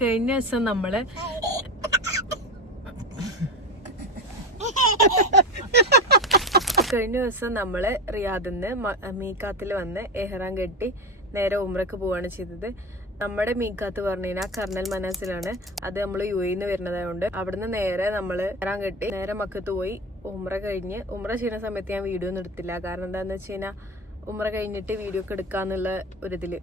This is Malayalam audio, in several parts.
കഴിഞ്ഞ ദിവസം നമ്മള് റിയാദിന്ന് മീക്കാത്തിൽ വന്ന് എഹ്റാം കെട്ടി നേരെ ഉംറക്ക് പോവാണ് ചെയ്തത്. നമ്മുടെ മീക്കാത്ത് പറഞ്ഞു കഴിഞ്ഞാൽ കർണൽ മനാസിലാണ്. അത് നമ്മൾ UAE വരുന്നതായതുകൊണ്ട് അവിടുന്ന് നേരെ നമ്മള് എഹ്റാം കെട്ടി നേരെ മക്കത്ത് പോയി ഉംറ കഴിഞ്ഞ്. ഉംറ ചെയ്യുന്ന സമയത്ത് ഞാൻ വീഡിയോ ഒന്നും എടുത്തില്ല. കാരണം എന്താന്ന് വെച്ച് കഴിഞ്ഞാൽ ഉംറ കഴിഞ്ഞിട്ട് വീഡിയോ ഒക്കെ എടുക്കാന്നുള്ള ഒരിതില്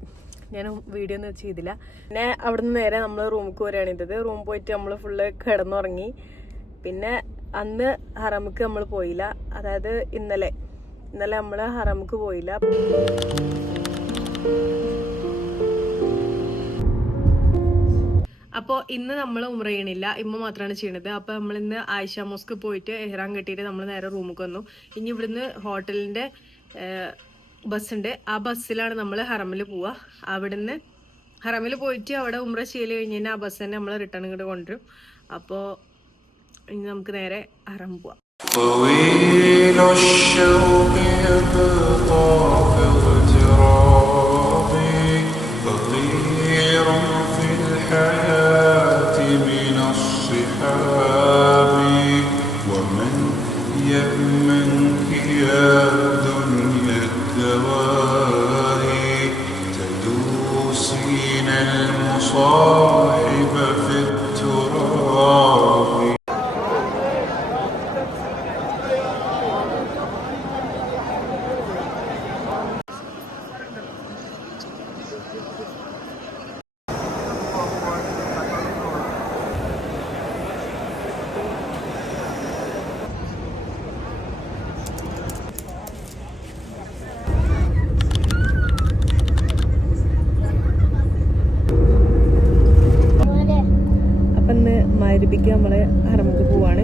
ഞാൻ വീഡിയോ ഒന്നും ചെയ്തില്ല. പിന്നെ അവിടുന്ന് നേരെ നമ്മൾ റൂമിൽ വരികയാണ് ചെയ്തത്. റൂമിൽ പോയിട്ട് നമ്മൾ ഫുള്ള് കിടന്നുറങ്ങി. പിന്നെ അന്ന് ഹറമുക്ക് നമ്മൾ പോയില്ല. അതായത് ഇന്നലെ നമ്മൾ ഹറമുക്ക് പോയില്ല. അപ്പോൾ ഇന്ന് നമ്മൾ ഉംറ ചെയ്യണില്ല, ഇമ്മ മാത്രമാണ് ചെയ്യണത്. അപ്പോൾ നമ്മൾ ഇന്ന് ആയിഷ മോസ്ക് പോയിട്ട് എഹ്റാം കെട്ടിയിട്ട് നമ്മൾ നേരെ റൂമിൽ വന്നു. ഇനി ഇവിടുന്ന് ഹോട്ടലിന്റെ ബസ്സുണ്ട്, ആ ബസ്സിലാണ് നമ്മൾ ഹറമിൽ പോവുക. അവിടുന്ന് ഹറമിൽ പോയിട്ട് അവിടെ ഉംറ ചെയ്യൽ കഴിഞ്ഞ് കഴിഞ്ഞാൽ ആ ബസ് തന്നെ നമ്മൾ റിട്ടേൺ ഇങ്ങോട്ട് കൊണ്ടുവരും. അപ്പോൾ ഇനി നമുക്ക് നേരെ ഹറം പോവാം. മഗ്‌രിബിക്ക് നമ്മള് ഹറമുക്ക് പോവാണ്.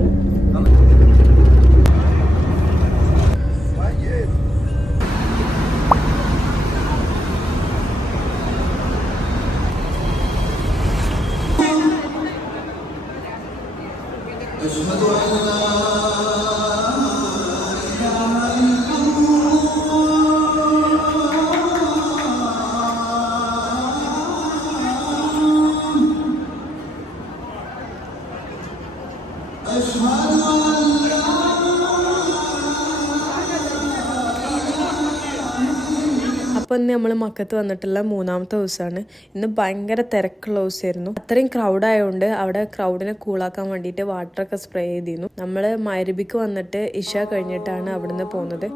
അപ്പോൾ ഇന്ന് നമ്മൾ മക്കത്ത് വന്നിട്ടുള്ള 3ാമത്തെ ദിവസമാണ്. ഇന്ന് ഭയങ്കര തിരക്കുള്ള ദിവസമായിരുന്നു. അത്രയും ക്രൗഡ് ആയതുകൊണ്ട് അവിടെ ക്രൗഡിനെ കൂളാക്കാൻ വേണ്ടിയിട്ട് വാട്ടറൊക്കെ സ്പ്രേ ചെയ്തിരുന്നു. നമ്മൾ മഗ്‌രിബിക്ക് വന്നിട്ട് ഇശ കഴിഞ്ഞിട്ടാണ് അവിടുന്ന് പോകുന്നത്.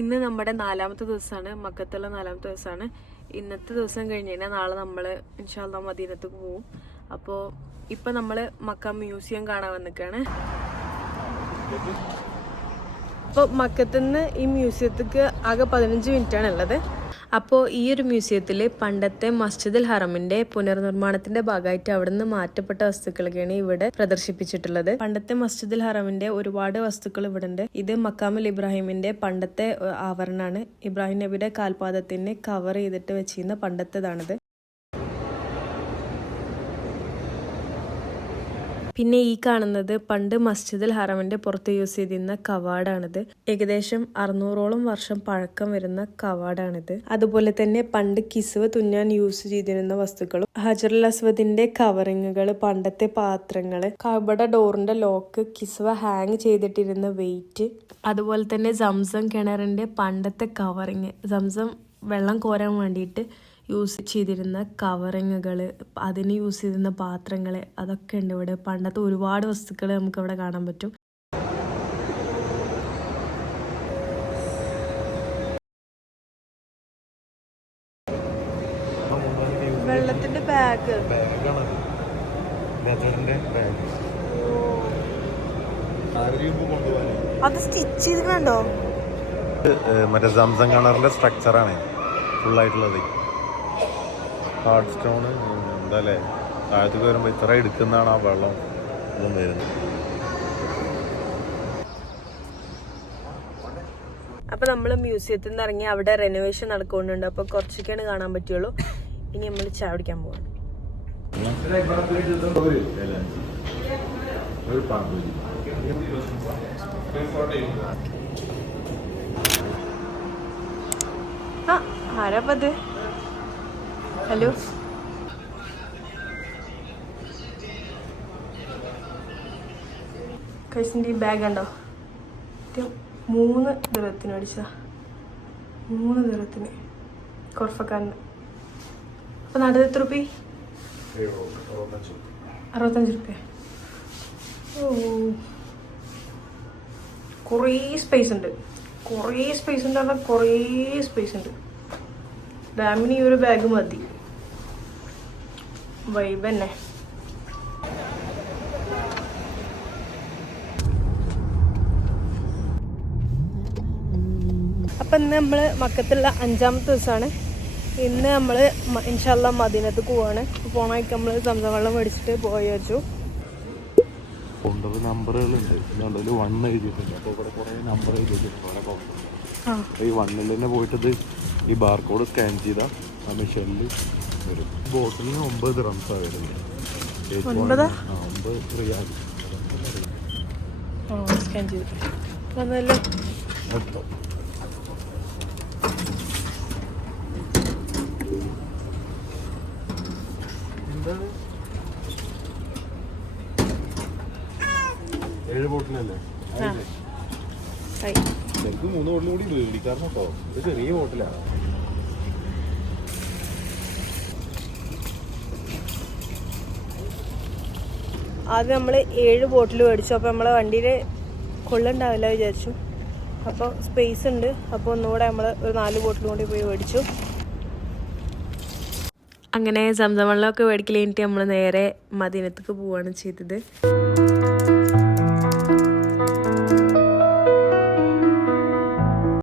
ഇന്ന് നമ്മുടെ 4ാമത്തെ ദിവസമാണ്, മക്കത്തുള്ള 4ാമത്തെ ദിവസമാണ്. ഇന്നത്തെ ദിവസം കഴിഞ്ഞ് കഴിഞ്ഞാൽ നാളെ നമ്മൾ ഇൻഷാ അല്ലാഹ് മദീനത്തേക്ക് പോവും. അപ്പോൾ ഇപ്പം നമ്മൾ മക്ക മ്യൂസിയം കാണാൻ വന്നിക്കാണ്. അപ്പോൾ മക്കത്തുനിന്ന് ഈ മ്യൂസിയത്തേക്ക് ആകെ 15 മിനിറ്റാണ് ഉള്ളത്. അപ്പോൾ ഈ ഒരു മ്യൂസിയത്തിൽ പണ്ടത്തെ മസ്ജിദുൽ ഹറമിന്റെ പുനർനിർമ്മാണത്തിന്റെ ഭാഗമായിട്ട് അവിടുന്ന് മാറ്റപ്പെട്ട വസ്തുക്കളൊക്കെയാണ് ഇവിടെ പ്രദർശിപ്പിച്ചിട്ടുള്ളത്. പണ്ടത്തെ മസ്ജിദുൽ ഹറമിന്റെ ഒരുപാട് വസ്തുക്കൾ ഇവിടെ ഉണ്ട്. ഇത് മക്കാമുൽ ഇബ്രാഹിമിന്റെ പണ്ടത്തെ ആവരണമാണ്. ഇബ്രാഹിം നബിയുടെ കാൽപാദത്തിന് കവർ ചെയ്തിട്ട് വെച്ചിരുന്ന പണ്ടത്തേതാണിത്. പിന്നെ ഈ കാണുന്നത് പണ്ട് മസ്ജിദുൽ ഹറമിന്റെ പുറത്ത് യൂസ് ചെയ്തിരുന്ന കവാടാണിത്. ഏകദേശം 600ഓളം വർഷം പഴക്കം വരുന്ന കവാടാണിത്. അതുപോലെ തന്നെ പണ്ട് കിസ്വ തുന്നാൻ യൂസ് ചെയ്തിരുന്ന വസ്തുക്കളും ഹജറുൽ അസ്വദിന്റെ കവറിങ്ങുകൾ, പണ്ടത്തെ പാത്രങ്ങള്, കബട ഡോറിന്റെ ലോക്ക്, കിസ്വ ഹാങ് ചെയ്തിട്ടിരുന്ന വെയിറ്റ്, അതുപോലെ തന്നെ സംസം കിണറിന്റെ പണ്ടത്തെ കവറിങ്, സംസം വെള്ളം കോരാൻ വേണ്ടിയിട്ട് യൂസ് ചെയ്തിരുന്ന കവറിങ്ങുകൾ, അതിന് യൂസ് ചെയ്തിരുന്ന പാത്രങ്ങൾ, അതൊക്കെ ഉണ്ട് ഇവിടെ. പണ്ടത്തെ ഒരുപാട് വസ്തുക്കൾ നമുക്ക് ഇവിടെ കാണാൻ പറ്റും. വെള്ളത്തിന്റെ ബാഗ്, അത് സ്റ്റിച്ച് ചെയ്തിട്ടുണ്ടോ? മറ്റേ സംസം കിണറിന്റെ സ്ട്രക്ചറാണ് ഫുള്ളായിട്ടുള്ളത്. ഹാർഡ് സ്റ്റോണ് എന്താ അല്ലേ, താഴത്തേക്ക് വരുമ്പോൾ ഇത്ര എടുക്കുന്നതാണ് ആ വെള്ളം ഇതും വരുന്നത്. അപ്പൊ നമ്മള് മ്യൂസിയത്തിൽ നിന്ന് ഇറങ്ങി അവിടെ റെനോവേഷൻ നടക്കുന്നുണ്ട്. അപ്പൊ കുറച്ചൊക്കെയാണ് കാണാൻ പറ്റുള്ളൂ. ഇനി നമ്മൾ ചായ കുടിക്കാൻ പോവാണ്. ആരാപ്പത്? ഹലോ, കഴിച്ചിൻ്റെ ഈ ബാഗ് ഉണ്ടോ? 3 ദിറത്തിന് മേടിച്ച, 3 ദിറത്തിന് കൊറഫക്കാരന്. അപ്പൊ നാട്ടിൽ എത്ര റുപ്യ? 65 റുപ്യ. ഓ, കുറേ സ്പേസ് ഉണ്ട്. കുറേ സ്പേസ് ഉണ്ട് പറഞ്ഞാൽ കുറേ സ്പേസ് ഉണ്ട്. ഡാമിന് ഈ ഒരു ബാഗ് മതി. വൈബ് തന്നെ. അപ്പം ഇന്ന് നമ്മൾ മക്കത്തുള്ള 5ാമത്തെ ദിവസമാണ്. ഇന്ന് നമ്മൾ ഇൻഷാല്ലാ മദീനത്ത് പോവാണ്. പോണേക്ക് നമ്മൾ സംസം വെള്ളം മേടിച്ചിട്ട് പോയി വെച്ചു. നമ്പറുകളുണ്ട്, 1 എഴുതിയിട്ടുണ്ട്. അപ്പോൾ ഇവിടെ കുറേ നമ്പർ എഴുതിയിട്ടുണ്ട്. ഈ 1-ൽ തന്നെ പോയിട്ട് ഈ ബാർകോഡ് സ്കാൻ ചെയ്താൽ ആ മെഷീനിൽ വരും. ബോട്ടിലിന് 9 ദിറംസാണ് വരുന്നത്. 9 റിയാൽ. സ്കാൻ ചെയ്തു വന്നല്ലോ. മൊത്തം 7 ബോട്ടിലല്ലേ? എനിക്ക് 3 ബോട്ടിലും കൂടി മേടിക്കാറുണ്ട് കേട്ടോ. ഇത് ചെറിയ ബോട്ടിലാണ്. ആദ്യം നമ്മൾ 7 ബോട്ടിൽ മേടിച്ചു. അപ്പോൾ നമ്മളെ വണ്ടിയിൽ കൊള്ളുണ്ടാവില്ല വിചാരിച്ചു. അപ്പോൾ സ്പേസ് ഉണ്ട്. അപ്പോൾ ഒന്നുകൂടെ നമ്മൾ ഒരു 4 ബോട്ടിലും കൂടി പോയി മേടിച്ചു. അങ്ങനെ സംസം വെള്ളമൊക്കെ മേടിക്കൽ കഴിഞ്ഞിട്ട് നമ്മൾ നേരെ മദീനത്തേക്ക് പോവുകയാണ് ചെയ്തത്.